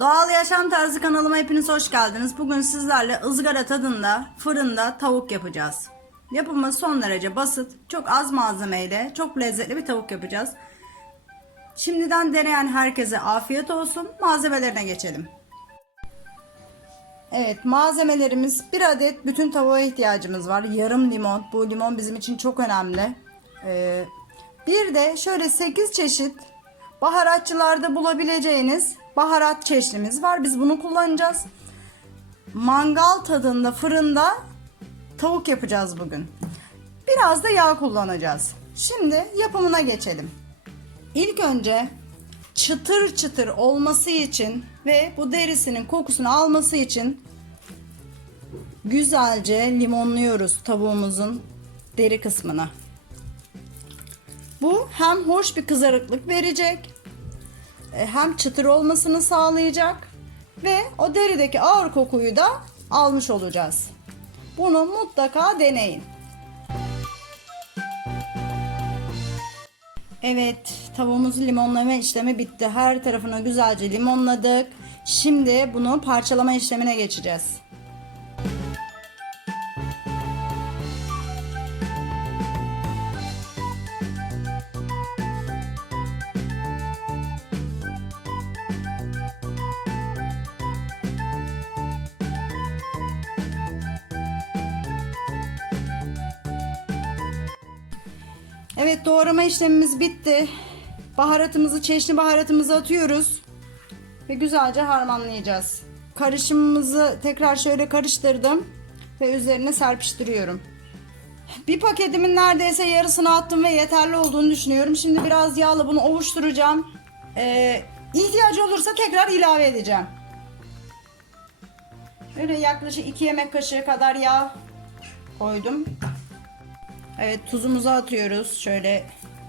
Doğal Yaşam Tarzı kanalıma hepiniz hoş geldiniz. Bugün sizlerle ızgara tadında fırında tavuk yapacağız. Yapımı son derece basit. Çok az malzemeyle çok lezzetli bir tavuk yapacağız. Şimdiden deneyen herkese afiyet olsun. Malzemelerine geçelim. Evet malzemelerimiz bir adet bütün tavuğa ihtiyacımız var. Yarım limon. Bu limon bizim için çok önemli. Ee, bir de şöyle 8 çeşit baharatçılarda bulabileceğiniz baharat çeşnimiz var. Biz bunu kullanacağız. Mangal tadında fırında tavuk yapacağız bugün. Biraz da yağ kullanacağız. Şimdi yapımına geçelim. İlk önce çıtır çıtır olması için ve bu derisinin kokusunu alması için güzelce limonluyoruz tavuğumuzun deri kısmını. Bu hem hoş bir kızarıklık verecek, hem çıtır olmasını sağlayacak ve o derideki ağır kokuyu da almış olacağız. Bunu mutlaka deneyin. Evet, tavuğumuzu limonlama işlemi bitti. Her tarafını güzelce limonladık. Şimdi bunu parçalama işlemine geçeceğiz. Evet doğrama işlemimiz bitti. Baharatımızı, çeşni baharatımızı atıyoruz. Ve güzelce harmanlayacağız. Karışımımızı tekrar şöyle karıştırdım. Ve üzerine serpiştiriyorum. Bir paketimin neredeyse yarısını attım ve yeterli olduğunu düşünüyorum. Şimdi biraz yağla bunu ovuşturacağım. Ee, ihtiyacı olursa tekrar ilave edeceğim. Şöyle yaklaşık 2 yemek kaşığı kadar yağ koydum. Evet tuzumuzu atıyoruz. Şöyle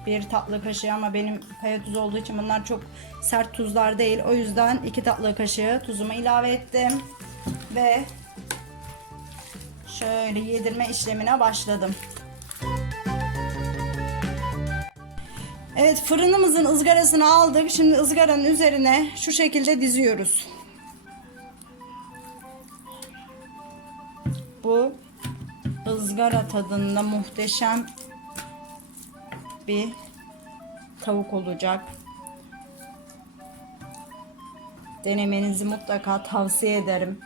bir tatlı kaşığı ama benim kaya tuzu olduğu için bunlar çok sert tuzlar değil. O yüzden iki tatlı kaşığı tuzumu ilave ettim. Ve şöyle yedirme işlemine başladım. Evet fırınımızın ızgarasını aldık. Şimdi ızgaranın üzerine şu şekilde diziyoruz. Bu ızgara tadında muhteşem bir tavuk olacak. Denemenizi mutlaka tavsiye ederim.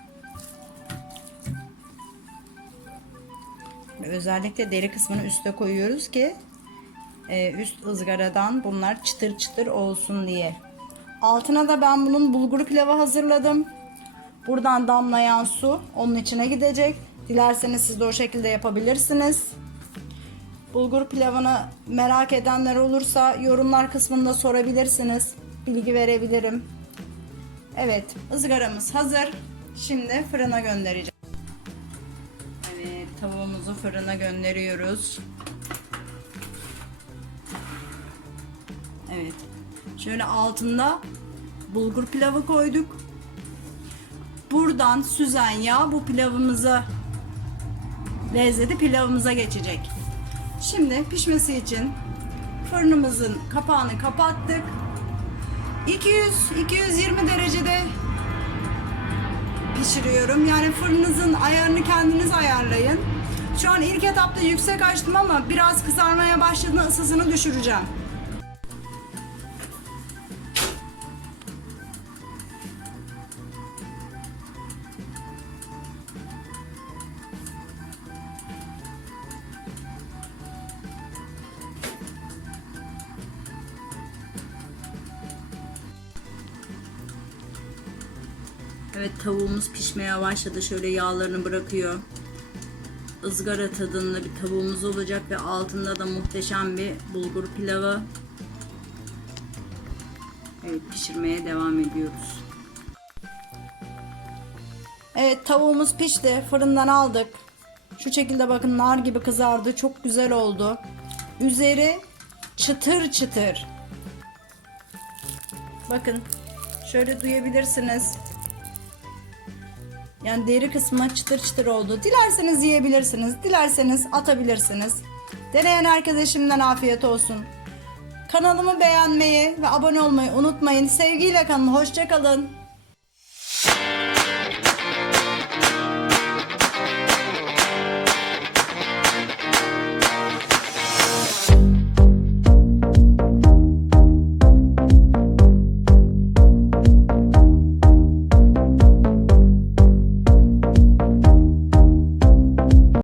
Özellikle deri kısmını üste koyuyoruz ki e, üst ızgaradan bunlar çıtır çıtır olsun diye. Altına da ben bunun bulgur pilavı hazırladım. Buradan damlayan su onun içine gidecek. Dilerseniz siz de o şekilde yapabilirsiniz. Bulgur pilavını merak edenler olursa yorumlar kısmında sorabilirsiniz. Bilgi verebilirim. Evet, ızgaramız hazır. Şimdi fırına göndereceğim. Evet, tavuğumuzu fırına gönderiyoruz. Evet. Şöyle altında bulgur pilavı koyduk. Buradan süzen yağ bu pilavımıza lezzeti pilavımıza geçecek. Şimdi pişmesi için fırınımızın kapağını kapattık. 200-220 derecede pişiriyorum. Yani fırınınızın ayarını kendiniz ayarlayın. Şu an ilk etapta yüksek açtım ama biraz kızarmaya başladığında ısısını düşüreceğim. Evet tavuğumuz pişmeye başladı. Şöyle yağlarını bırakıyor. ızgara tadında bir tavuğumuz olacak ve altında da muhteşem bir bulgur pilavı. Evet pişirmeye devam ediyoruz. Evet tavuğumuz pişti. Fırından aldık. Şu şekilde bakın nar gibi kızardı. Çok güzel oldu. Üzeri çıtır çıtır. Bakın şöyle duyabilirsiniz. Yani deri kısmı çıtır çıtır oldu. Dilerseniz yiyebilirsiniz. Dilerseniz atabilirsiniz. Deneyen şimdiden afiyet olsun. Kanalımı beğenmeyi ve abone olmayı unutmayın. Sevgiyle kalın. Hoşçakalın.